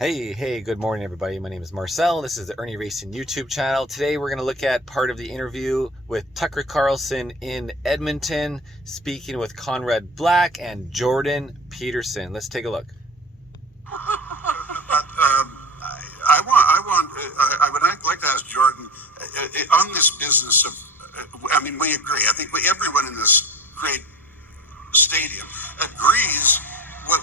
Hey, good morning, everybody. My name is Marcel. This is the Irnieracing YouTube channel. Today, we're going to look at part of the interview with Tucker Carlson in Edmonton, speaking with Conrad Black and Jordan Peterson. Let's take a look. I would like to ask Jordan, on this business of, we agree. I think everyone in this great stadium agrees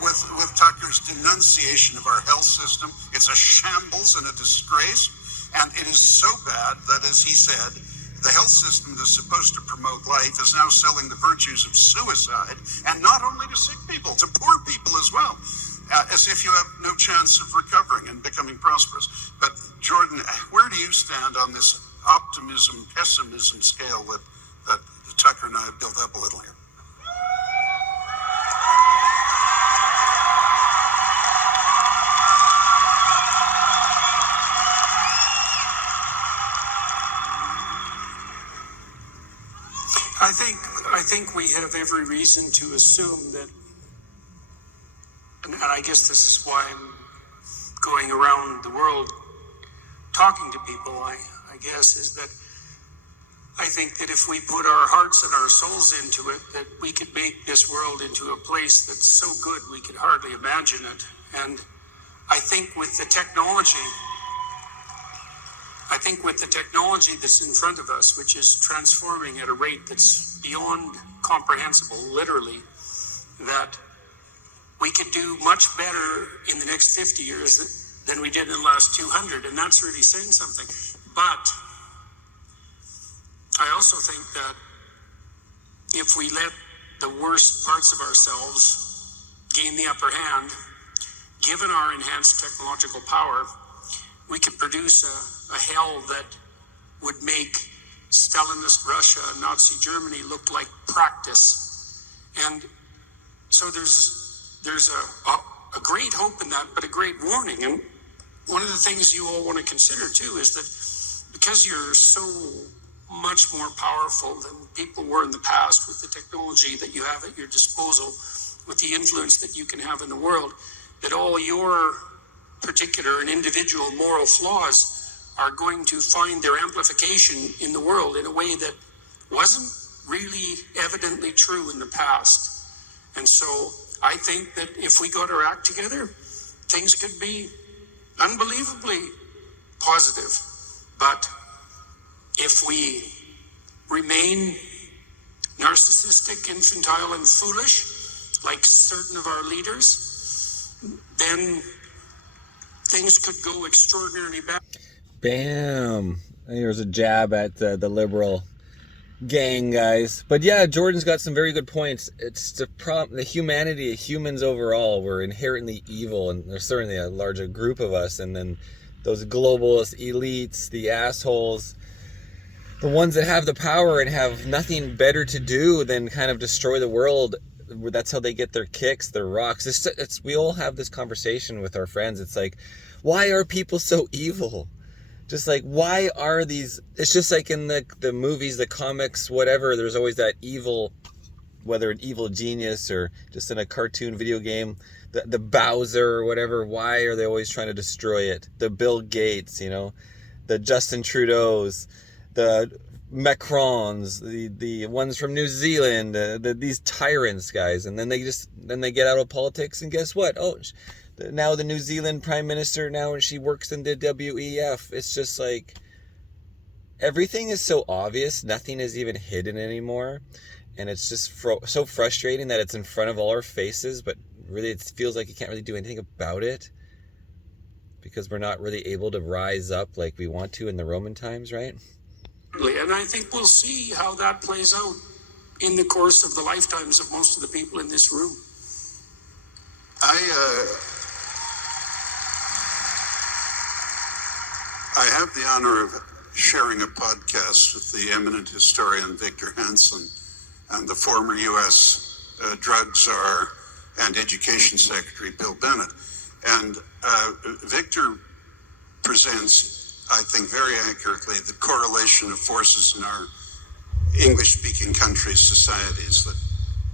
with Tucker's denunciation of our health system. It's a shambles and a disgrace, and it is so bad that, as he said, the health system that's supposed to promote life is now selling the virtues of suicide, and not only to sick people, to poor people as well, as if you have no chance of recovering and becoming prosperous. But Jordan, where do you stand on this optimism, pessimism scale that Tucker and I have built up a little here? I think we have every reason to assume that, and I guess this is why I'm going around the world talking to people, I guess, is that I think that if we put our hearts and our souls into it, that we could make this world into a place that's so good we could hardly imagine it. And I think with the technology that's in front of us, which is transforming at a rate that's beyond comprehensible, literally, that we could do much better in the next 50 years than we did in the last 200, and that's really saying something. But I also think that if we let the worst parts of ourselves gain the upper hand, given our enhanced technological power, we could produce a hell that would make Stalinist Russia and Nazi Germany look like practice. And so there's a great hope in that, but a great warning. And one of the things you all want to consider too is that because you're so much more powerful than people were in the past with the technology that you have at your disposal, with the influence that you can have in the world, that all your particular and individual moral flaws are going to find their amplification in the world in a way that wasn't really evidently true in the past. And so I think that if we got our act together, things could be unbelievably positive. But if we remain narcissistic, infantile, and foolish, like certain of our leaders, then things could go extraordinarily bad. Bam! Here's a jab at the liberal gang, guys. But yeah, Jordan's got some very good points. It's the humanity of humans overall. We're inherently evil, and there's certainly a larger group of us. And then those globalist elites, the assholes, the ones that have the power and have nothing better to do than kind of destroy the world. That's how they get their kicks, their rocks. We all have this conversation with our friends. It's like, why are people so evil? Just like, why are these... It's just like in the movies, the comics, whatever. There's always that evil, whether an evil genius or just in a cartoon video game, the Bowser or whatever. Why are they always trying to destroy it? The Bill Gates, the Justin Trudeaus, the Macrons, the ones from New Zealand, these tyrants, guys. And then they get out of politics, and guess what? Oh, now the New Zealand Prime Minister, now she works in the WEF. It's just like, everything is so obvious, nothing is even hidden anymore. And it's just so frustrating that it's in front of all our faces, but really it feels like you can't really do anything about it, because we're not really able to rise up like we want to in the Roman times, right? And I think we'll see how that plays out in the course of the lifetimes of most of the people in this room. I have the honor of sharing a podcast with the eminent historian Victor Hansen and the former U.S. drug czar and education secretary Bill Bennett. And Victor presents, I think very accurately, the correlation of forces in our English-speaking countries, societies that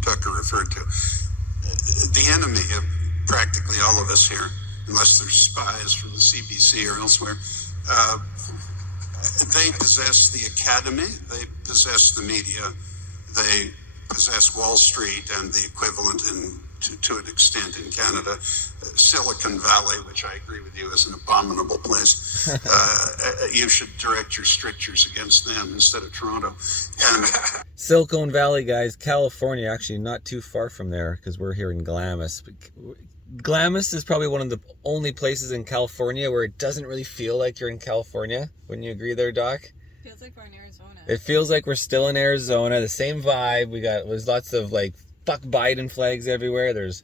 Tucker referred to. The enemy of practically all of us here, unless they're spies from the CBC or elsewhere. They possess the academy, they possess the media, they possess Wall Street and the equivalent to an extent in Canada. Silicon Valley, which I agree with you is an abominable place. You should direct your strictures against them instead of Toronto. And Silicon Valley, guys, California, actually not too far from there, because we're here in Glamis. Glamis is probably one of the only places in California where it doesn't really feel like you're in California. Wouldn't you agree there, Doc? Feels like we're in Arizona. It feels like we're still in Arizona. The same vibe. There's lots of like fuck Biden flags everywhere. There's,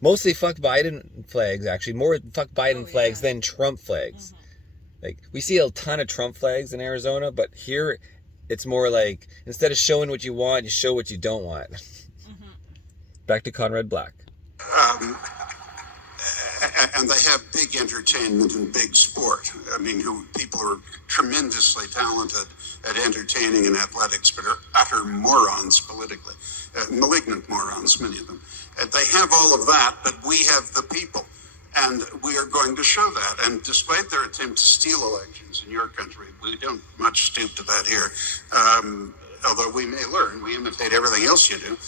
mostly fuck Biden flags, actually. More fuck Biden flags than Trump flags. Mm-hmm. Like, we see a ton of Trump flags in Arizona, but here it's more like, instead of showing what you want, you show what you don't want. Mm-hmm. Back to Conrad Black. And they have big entertainment and big sport. I mean, people are tremendously talented at entertaining and athletics, but are utter morons politically, malignant morons, many of them. They have all of that, but we have the people, and we are going to show that. And despite their attempt to steal elections in your country, we don't much stoop to that here. Although we may learn, we imitate everything else you do.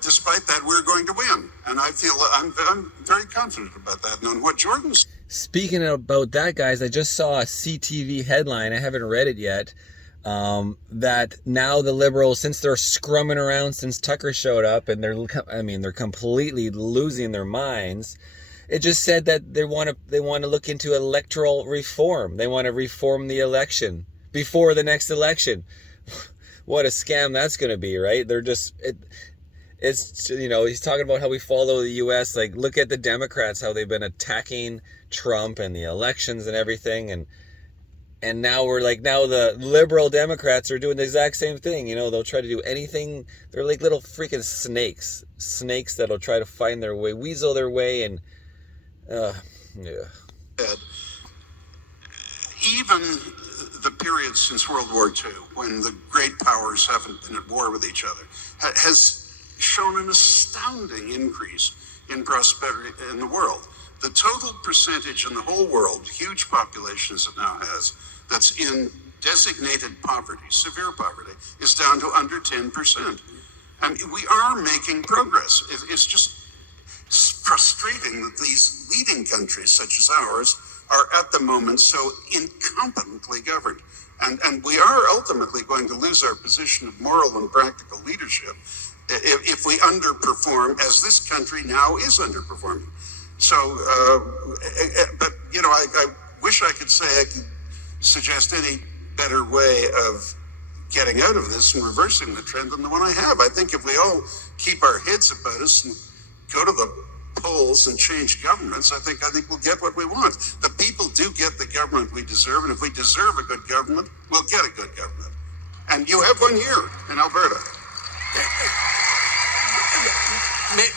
Despite that, we're going to win. And I feel I'm very confident about that. And on what Jordan's... Speaking about that, guys, I just saw a CTV headline. I haven't read it yet. That now the Liberals, since they're scrumming around since Tucker showed up, and they're completely losing their minds. It just said that they want to look into electoral reform. They want to reform the election before the next election. What a scam that's going to be, right? It's he's talking about how we follow the U.S. Like, look at the Democrats, how they've been attacking Trump and the elections and everything. And now now the liberal Democrats are doing the exact same thing. They'll try to do anything. They're like little freaking snakes that'll try to find their way, weasel their way. And, yeah. Even the period since World War II, when the great powers haven't been at war with each other, has shown an astounding increase in prosperity in the world. The total percentage in the whole world, huge populations it now has, that's in designated poverty, severe poverty, is down to under 10%. I mean, we are making progress. It's just frustrating that these leading countries, such as ours, are at the moment so incompetently governed. And we are ultimately going to lose our position of moral and practical leadership if we underperform, as this country now is underperforming. So, but, I wish I could say I could suggest any better way of getting out of this and reversing the trend than the one I have. I think if we all keep our heads about us and go to the polls and change governments, I think we'll get what we want. The people do get the government we deserve, and if we deserve a good government, we'll get a good government. And you have one here in Alberta.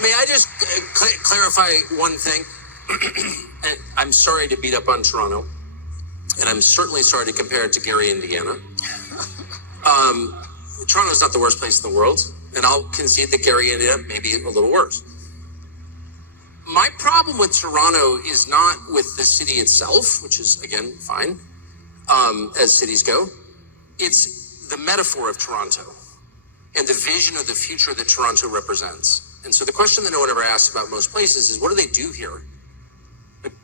May I just clarify one thing? And I'm sorry to beat up on Toronto, and I'm certainly sorry to compare it to Gary, Indiana. Toronto's not the worst place in the world, and I'll concede that Gary ended up maybe a little worse. My problem with Toronto is not with the city itself, which is, again, fine, as cities go. It's the metaphor of Toronto and the vision of the future that Toronto represents. And so the question that no one ever asks about most places is, what do they do here?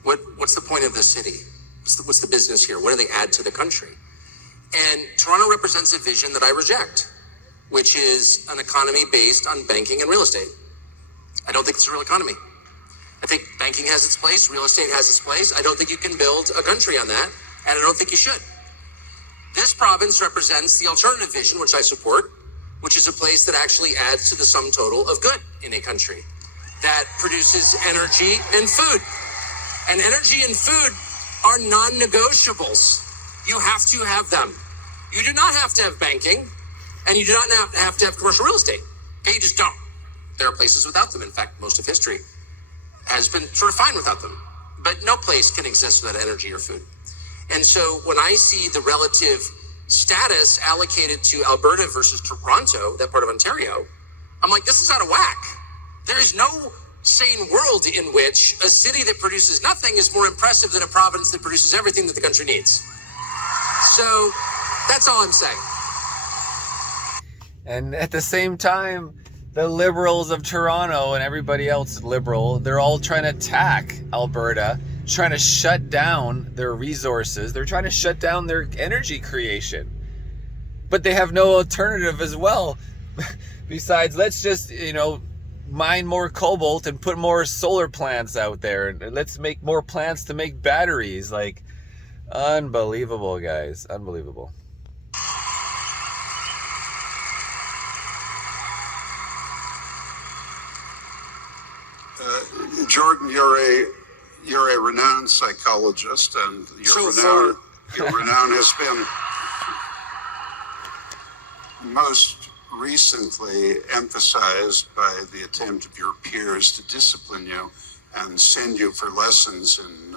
What's the point of the city? What's the business here? What do they add to the country? And Toronto represents a vision that I reject, which is an economy based on banking and real estate. I don't think it's a real economy. I think banking has its place, real estate has its place. I don't think you can build a country on that, and I don't think you should. This province represents the alternative vision, which I support, which is a place that actually adds to the sum total of good in a country, that produces energy and food. And energy and food are non-negotiables. You have to have them. You do not have to have banking, and you do not have to have commercial real estate. Okay, you just don't. There are places without them. In fact, most of history has been sort of fine without them. But no place can exist without energy or food. And so when I see the relative status allocated to Alberta versus Toronto, that part of Ontario, I'm like, this is out of whack. There is no sane world in which a city that produces nothing is more impressive than a province that produces everything that the country needs. So that's all I'm saying. And at the same time, the liberals of Toronto and everybody else liberal, they're all trying to attack Alberta, trying to shut down their resources. They're trying to shut down their energy creation. But they have no alternative as well. Besides, let's just, mine more cobalt and put more solar plants out there. And let's make more plants to make batteries. Like, unbelievable, guys. Unbelievable. Jordan, you're a renowned psychologist, and your renown has been most recently emphasized by the attempt of your peers to discipline you and send you for lessons in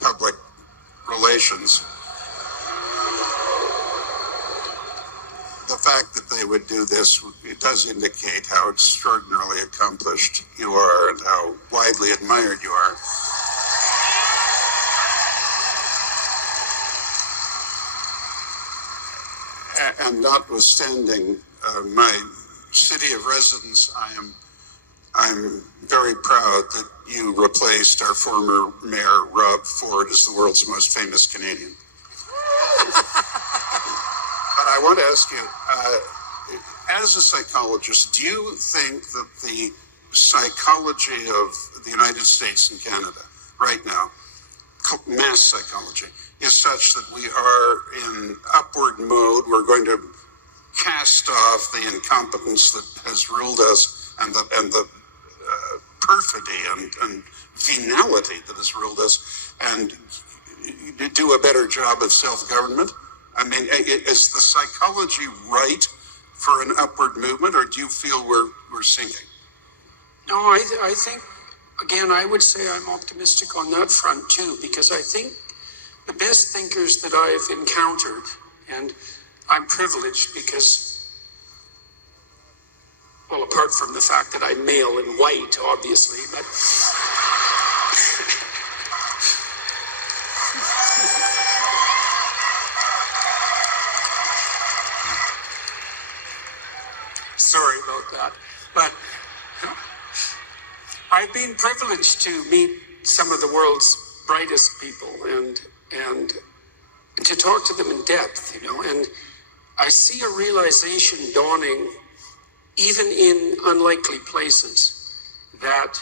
public relations. The fact that they would do this, it does indicate how extraordinarily accomplished you are and how widely admired you are. And notwithstanding my city of residence, I'm very proud that you replaced our former mayor, Rob Ford, as the world's most famous Canadian. But I want to ask you, as a psychologist, do you think that the psychology of the United States and Canada right now, mass psychology, is such that we are in upward mode? We're going to cast off the incompetence that has ruled us and the perfidy and venality that has ruled us, and do a better job of self-government? I mean, is the psychology right for an upward movement, or do you feel we're sinking? No, I think, again, I would say I'm optimistic on that front too, because I think the best thinkers that I've encountered, and I'm privileged because, well, apart from the fact that I'm male and white, obviously, but sorry about that. But I've been privileged to meet some of the world's brightest people and to talk to them in depth, and I see a realization dawning, even in unlikely places, that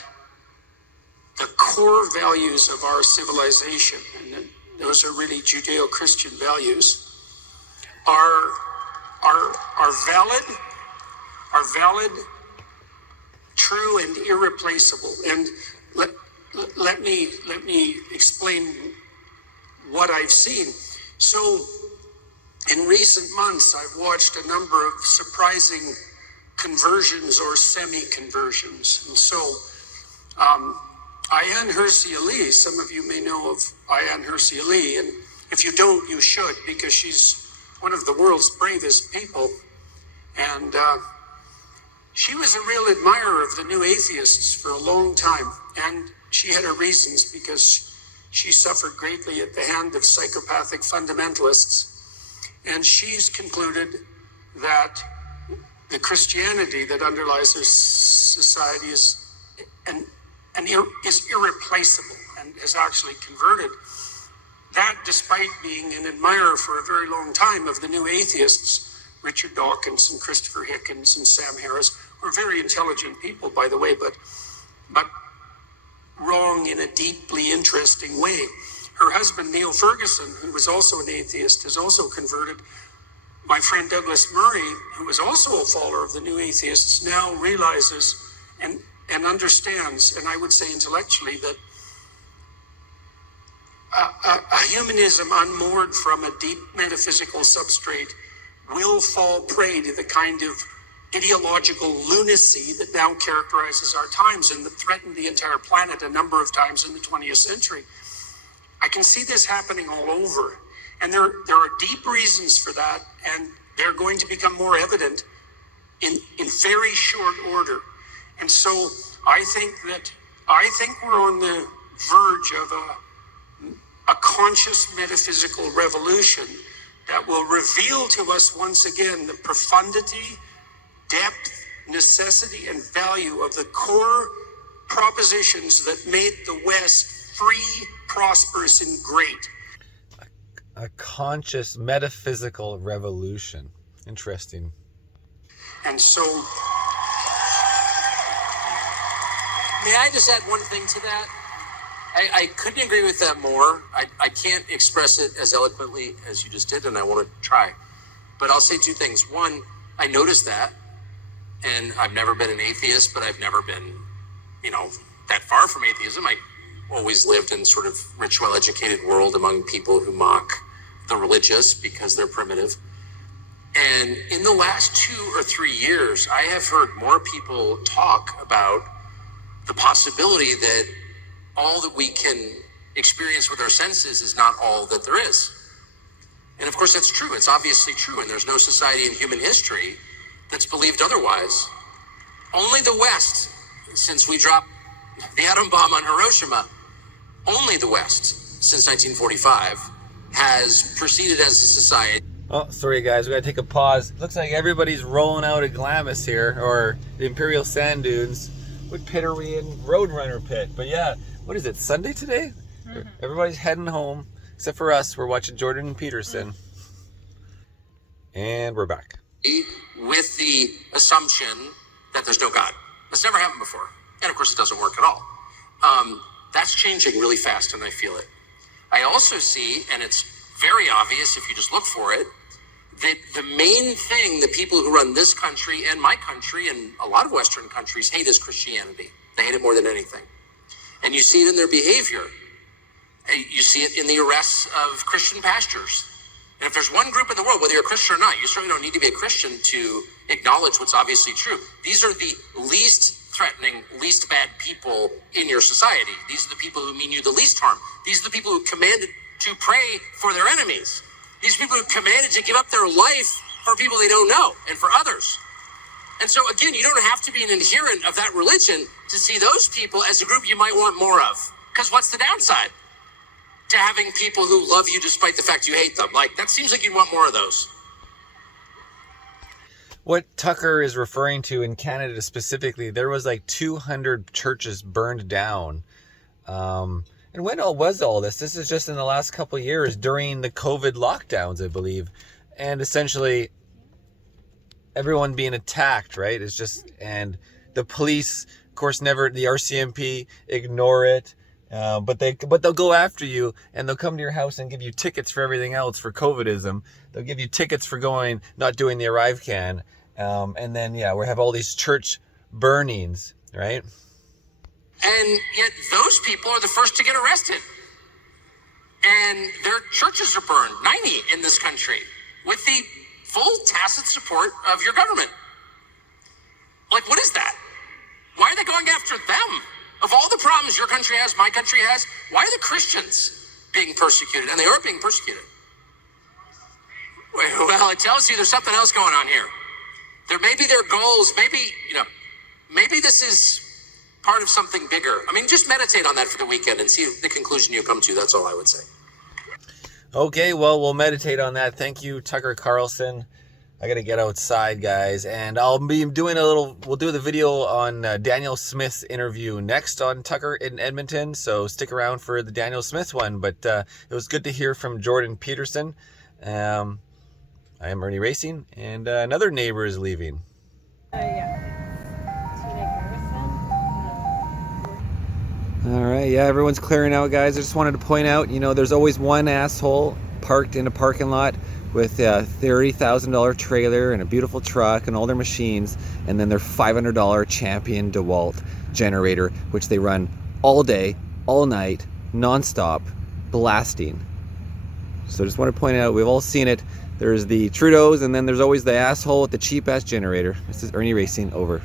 the core values of our civilization, and those are really Judeo-Christian values, are valid, true, and irreplaceable. And let me explain what I've seen. So, in recent months, I've watched a number of surprising conversions or semi-conversions. And so, Ayaan Hirsi Ali, some of you may know of Ayaan Hirsi Ali, and if you don't, you should, because she's one of the world's bravest people. And she was a real admirer of the new atheists for a long time. And she had her reasons, because she suffered greatly at the hand of psychopathic fundamentalists. And she's concluded that the Christianity that underlies her society is irreplaceable and has actually converted. That, despite being an admirer for a very long time of the new atheists, Richard Dawkins and Christopher Hitchens and Sam Harris, were very intelligent people, by the way, but wrong in a deeply interesting way. Her husband, Neil Ferguson, who was also an atheist, has also converted. My friend Douglas Murray, who was also a follower of the new atheists, now realizes and understands, and I would say intellectually, that a humanism unmoored from a deep metaphysical substrate will fall prey to the kind of ideological lunacy that now characterizes our times and that threatened the entire planet a number of times in the 20th century. I can see this happening all over, and there are deep reasons for that, and they're going to become more evident in very short order. And so I think we're on the verge of a conscious metaphysical revolution that will reveal to us once again the profundity, depth, necessity, and value of the core propositions that made the West free, prosperous, and great. A conscious metaphysical revolution. Interesting. And so, may I just add one thing to that? I couldn't agree with that more. I can't express it as eloquently as you just did, and I want to try. But I'll say two things. One, I noticed that, and I've never been an atheist, but I've never been, that far from atheism. I always lived in sort of rich, well-educated world among people who mock the religious because they're primitive. And in the last 2 or 3 years, I have heard more people talk about the possibility that all that we can experience with our senses is not all that there is. And of course, that's true. It's obviously true. And there's no society in human history that's believed otherwise. Only the West, since we dropped the atom bomb on Hiroshima, only the West, since 1945, has proceeded as a society. Oh, sorry guys, we gotta take a pause. Looks like everybody's rolling out of Glamis here, or the Imperial Sand Dunes. What pit are we in? Roadrunner pit. But yeah, what is it, Sunday today? Mm-hmm. Everybody's heading home, except for us. We're watching Jordan and Peterson. And we're back. With the assumption that there's no God. That's never happened before. And of course, it doesn't work at all. That's changing really fast, and I feel it. I also see, and it's very obvious if you just look for it, that the main thing the people who run this country and my country and a lot of Western countries hate is Christianity. They hate it more than anything. And you see it in their behavior. You see it in the arrests of Christian pastors. And if there's one group in the world, whether you're a Christian or not, you certainly don't need to be a Christian to acknowledge what's obviously true. These are the least threatening, least bad people in your society. These are the people who mean you the least harm. These are the people who commanded to pray for their enemies. These people who commanded to give up their life for people they don't know and for others. And so again, you don't have to be an adherent of that religion to see those people as a group you might want more of. Because what's the downside to having people who love you despite the fact you hate them? Like, that seems like you'd want more of those. What Tucker is referring to in Canada specifically, there was like 200 churches burned down. And when was all this? This is just in the last couple of years during the COVID lockdowns, I believe. And essentially everyone being attacked, right? It's just, and the police, of course, never, the RCMP, ignore it. But they'll go after you, and they'll come to your house and give you tickets for everything else, for COVIDism. They'll give you tickets for not doing the Arrive Can. And then, yeah, we have all these church burnings, right? And yet those people are the first to get arrested. And their churches are burned, 90 in this country, with the full tacit support of your government. Like, what is that? Why are they going after them? Of all the problems your country has, my country has, why are the Christians being persecuted? And they are being persecuted. Well, it tells you there's something else going on here. There may be their goals, maybe this is part of something bigger. I mean, just meditate on that for the weekend and see the conclusion you come to. That's all I would say. Okay, well, we'll meditate on that. Thank you, Tucker Carlson. I got to get outside, guys. And I'll be doing we'll do the video on Daniel Smith's interview next on Tucker in Edmonton. So stick around for the Daniel Smith one. But it was good to hear from Jordan Peterson. I am Irnieracing, and another neighbor is leaving. All right, yeah, everyone's clearing out, guys. I just wanted to point out, there's always one asshole parked in a parking lot with a $30,000 trailer and a beautiful truck and all their machines, and then their $500 Champion DeWalt generator, which they run all day, all night, nonstop, blasting. So just want to point out, we've all seen it. There's the Trudeaus, and then there's always the asshole with the cheap-ass generator. This is Irnieracing, over.